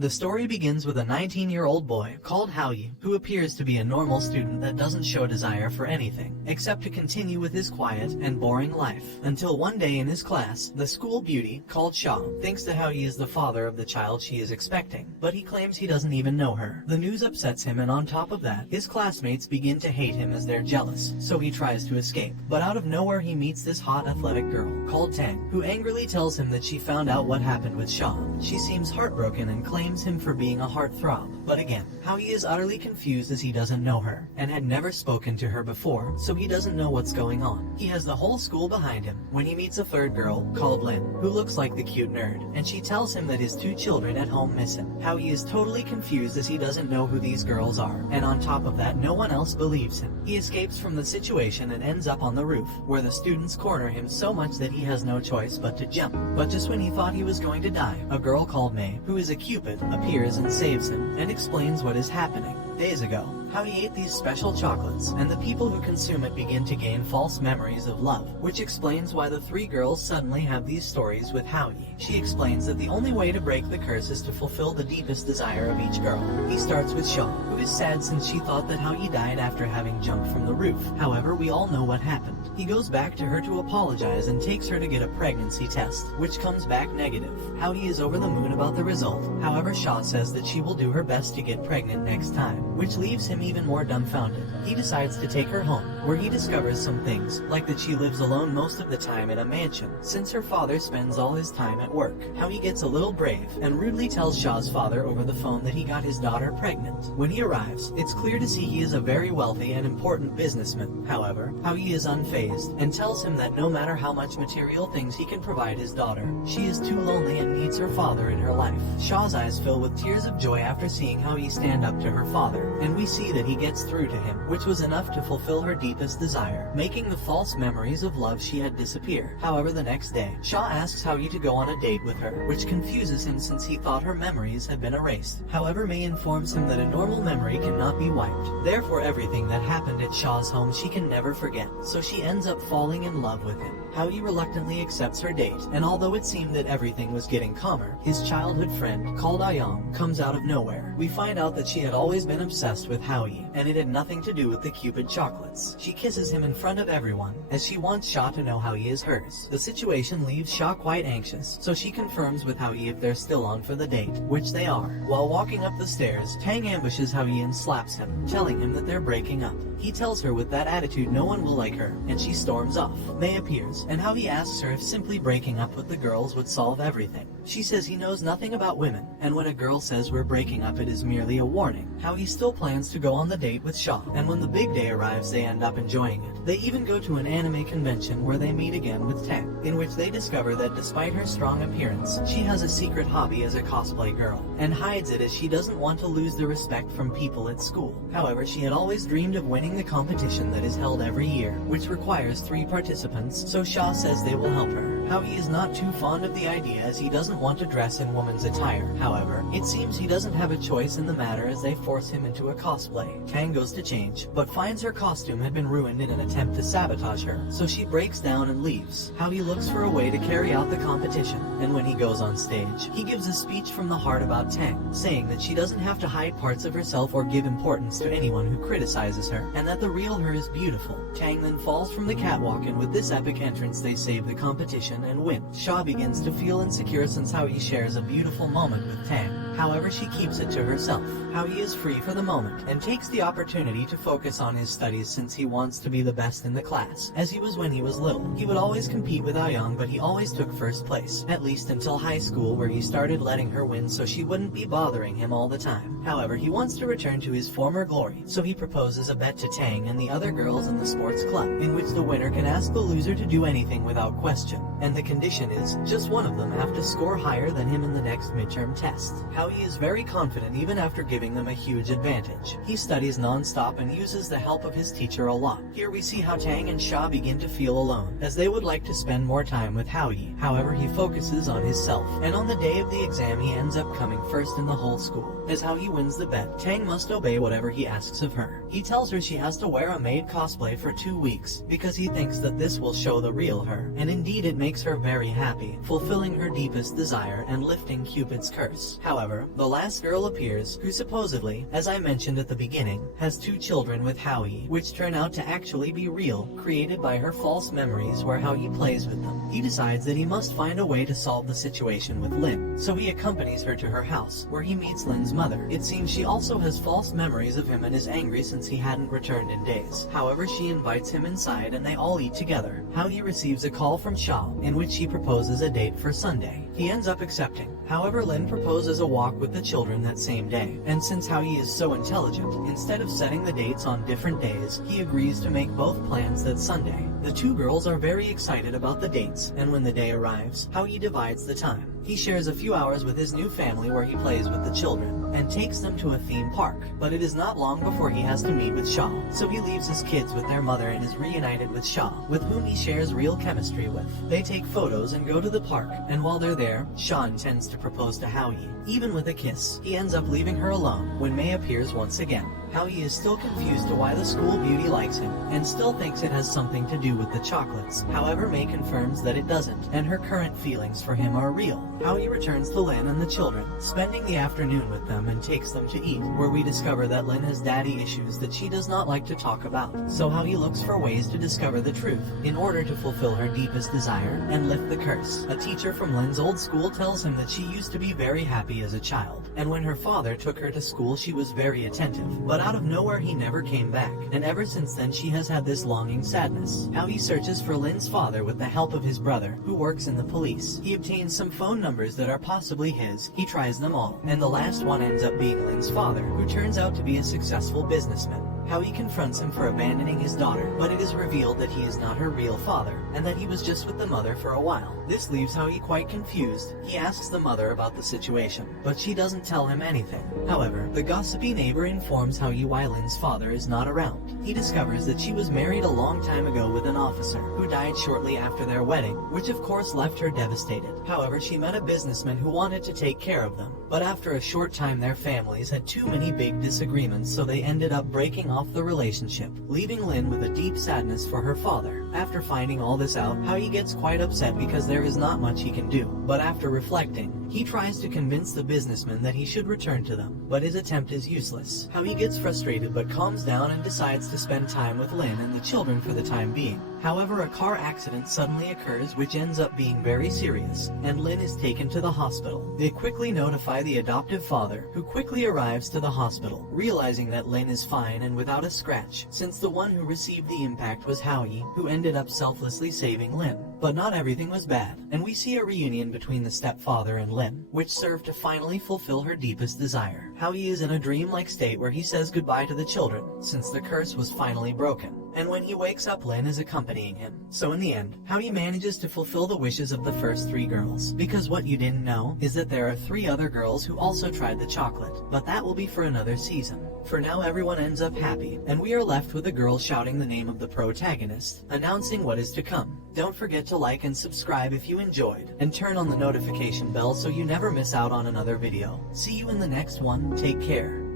The story begins with a 19-year-old boy called Hao Yi, who appears to be a normal student that doesn't show desire for anything, except to continue with his quiet and boring life. Until one day in his class, the school beauty, called Sha, thinks that Hao Yi is the father of the child she is expecting, but he claims he doesn't even know her. The news upsets him, and on top of that, his classmates begin to hate him as they're jealous, so he tries to escape. But out of nowhere he meets this hot athletic girl, called Tang, who angrily tells him that she found out what happened with Sha. She seems heartbroken and claims him for being a heartthrob. But again, Hao Yi is utterly confused as he doesn't know her, and had never spoken to her before, so he doesn't know what's going on. He has the whole school behind him, when he meets a third girl, called Lin, who looks like the cute nerd, and she tells him that his two children at home miss him. Hao Yi is totally confused as he doesn't know who these girls are, and on top of that no one else believes him. He escapes from the situation and ends up on the roof, where the students corner him so much that he has no choice but to jump. But just when he thought he was going to die, a girl called Mei, who is a Cupid, appears and saves him, and explains what is happening. Days ago, Hao Yi ate these special chocolates, and the people who consume it begin to gain false memories of love, which explains why the three girls suddenly have these stories with Hao Yi. She explains that the only way to break the curse is to fulfill the deepest desire of each girl. He starts with Sha, who is sad since she thought that Hao Yi died after having jumped from the roof. However, we all know what happened. He goes back to her to apologize and takes her to get a pregnancy test, which comes back negative. Hao Yi is over the moon about the result. However, Sha says that she will do her best to get pregnant next time, which leaves him even more dumbfounded. He decides to take her home, where he discovers some things, like that she lives alone most of the time in a mansion, since her father spends all his time at work. How he gets a little brave, and rudely tells Sha's father over the phone that he got his daughter pregnant. When he arrives, it's clear to see he is a very wealthy and important businessman. However, Hao Yi is unfazed, and tells him that no matter how much material things he can provide his daughter, she is too lonely and needs her father in her life. Sha's eyes fill with tears of joy after seeing Hao Yi stand up to her father, and we see that he gets through to him, which was enough to fulfill her deepest desire, making the false memories of love she had disappear. However, the next day, Sha asks Hao Yi to go on a date with her, which confuses him since he thought her memories had been erased. However, Mei informs him that a normal memory cannot be wiped. Therefore, everything that happened at Sha's home she can never forget, so she ends up falling in love with him. Hao Yi reluctantly accepts her date, and although it seemed that everything was getting calmer, his childhood friend, called Ayang, comes out of nowhere. We find out that she had always been obsessed with Hao Yi, and it had nothing to do with the Cupid chocolates. She kisses him in front of everyone, as she wants Sha to know Hao Yi is hers. The situation leaves Sha quite anxious, so she confirms with Hao Yi if they're still on for the date, which they are. While walking up the stairs, Tang ambushes Hao Yi and slaps him, telling him that they're breaking up. He tells her with that attitude no one will like her, and she storms off. Mei appears, and Hao Yi asks her if simply breaking up with the girls would solve everything. She says he knows nothing about women, and when a girl says we're breaking up it is merely a warning. Hao Yi still plans to go on the date with Sha, and when the big day arrives they end up enjoying it. They even go to an anime convention where they meet again with Tang, in which they discover that despite her strong appearance, she has a secret hobby as a cosplay girl, and hides it as she doesn't want to lose the respect from people at school. However, she had always dreamed of winning the competition that is held every year, which requires 3 participants, so Sha says they will help her. Hao Yi is not too fond of the idea as he doesn't want to dress in woman's attire. However, it seems he doesn't have a choice in the matter as they force him into a cosplay. Tang goes to change, but finds her costume had been ruined in an attempt to sabotage her, so she breaks down and leaves. Hao Yi looks for a way to carry out the competition, and when he goes on stage, he gives a speech from the heart about Tang, saying that she doesn't have to hide parts of herself or give importance to anyone who criticizes her, and that the real her is beautiful. Tang then falls from the catwalk, and with this epic entrance they save the competition and win. Sha begins to feel insecure since Hao Yi shares a beautiful moment with Tang. However, she keeps it to herself. Hao Yi is free for the moment, and takes the opportunity to focus on his studies since he wants to be the best in the class, as he was when he was little. He would always compete with Ayang, but he always took first place, at least until high school where he started letting her win so she wouldn't be bothering him all the time. However, he wants to return to his former glory, so he proposes a bet to Tang and the other girls in the sports club, in which the winner can ask the loser to do anything without question, and the condition is, just one of them have to score higher than him in the next midterm test. Hao Yi is very confident even after giving them a huge advantage. He studies non-stop and uses the help of his teacher a lot. Here we see how Tang and Sha begin to feel alone, as they would like to spend more time with Hao Yi. However, he focuses on his self, and on the day of the exam he ends up coming first in the whole school. As Hao Yi wins the bet, Tang must obey whatever he asks of her. He tells her she has to wear a maid cosplay for 2 weeks, because he thinks that this will show the real her, and indeed it makes makes her very happy, fulfilling her deepest desire and lifting Cupid's curse. However, the last girl appears, who supposedly, as I mentioned at the beginning, has 2 children with Hao Yi, which turn out to actually be real, created by her false memories where Hao Yi plays with them. He decides that he must find a way to solve the situation with Lin, so he accompanies her to her house, where he meets Lin's mother. It seems she also has false memories of him and is angry since he hadn't returned in days. However, she invites him inside and they all eat together. Hao Yi receives a call from Sha, in which she proposes a date for Sunday. He ends up accepting. However, Lin proposes a walk with the children that same day, and since Hao Yi is so intelligent, instead of setting the dates on different days, he agrees to make both plans that Sunday. The 2 girls are very excited about the dates, and when the day arrives, Hao Yi divides the time. He shares a few hours with his new family where he plays with the children, and takes them to a theme park. But it is not long before he has to meet with Sha, so he leaves his kids with their mother and is reunited with Sha, with whom he shares real chemistry with. They take photos and go to the park, and while they're there, Sha intends to propose to Hao Yi. Even with a kiss, he ends up leaving her alone when Mei appears once again. Hao Yi is still confused to why the school beauty likes him, and still thinks it has something to do with the chocolates. However, Mei confirms that it doesn't, and her current feelings for him are real. Hao Yi returns to Lin and the children, spending the afternoon with them and takes them to eat, where we discover that Lin has daddy issues that she does not like to talk about. So Hao Yi looks for ways to discover the truth, in order to fulfill her deepest desire, and lift the curse. A teacher from Lin's old school tells him that she used to be very happy as a child, and when her father took her to school she was very attentive, but out of nowhere he never came back, and ever since then she has had this longing sadness. Hao Yi searches for Lin's father with the help of his brother, who works in the police. He obtains some phone numbers that are possibly his, he tries them all, and the last one ends up being Lin's father, who turns out to be a successful businessman. Hao Yi confronts him for abandoning his daughter, but it is revealed that he is not her real father, and that he was just with the mother for a while. This leaves Hao Yi quite confused. He asks the mother about the situation, but she doesn't tell him anything. However, the gossipy neighbor informs Hao Yi why Lin's father is not around. He discovers that she was married a long time ago with an officer, who died shortly after their wedding, which of course left her devastated. However, she met a businessman who wanted to take care of them, but after a short time their families had too many big disagreements, so they ended up breaking off the relationship, leaving Lin with a deep sadness for her father. After finding all this out, Hao Yi gets quite upset because there is not much he can do, but after reflecting, he tries to convince the businessman that he should return to them, but his attempt is useless. Hao Yi gets frustrated but calms down and decides to spend time with Lin and the children for the time being. However, a car accident suddenly occurs which ends up being very serious, and Lin is taken to the hospital. They quickly notify the adoptive father, who quickly arrives to the hospital, realizing that Lin is fine and without a scratch, since the one who received the impact was Hao Yi, who ended up selflessly saving Lin. But not everything was bad, and we see a reunion between the stepfather and Lin, which served to finally fulfill her deepest desire. Hao Yi is in a dreamlike state where he says goodbye to the children, since the curse was finally broken. And when he wakes up, Lin is accompanying him. So in the end, Hao Yi manages to fulfill the wishes of the first 3 girls. Because what you didn't know is that there are 3 other girls who also tried the chocolate, but that will be for another season. For now, everyone ends up happy, and we are left with a girl shouting the name of the protagonist, announcing what is to come. Don't forget to like and subscribe if you enjoyed, and turn on the notification bell so you never miss out on another video. See you in the next one, take care.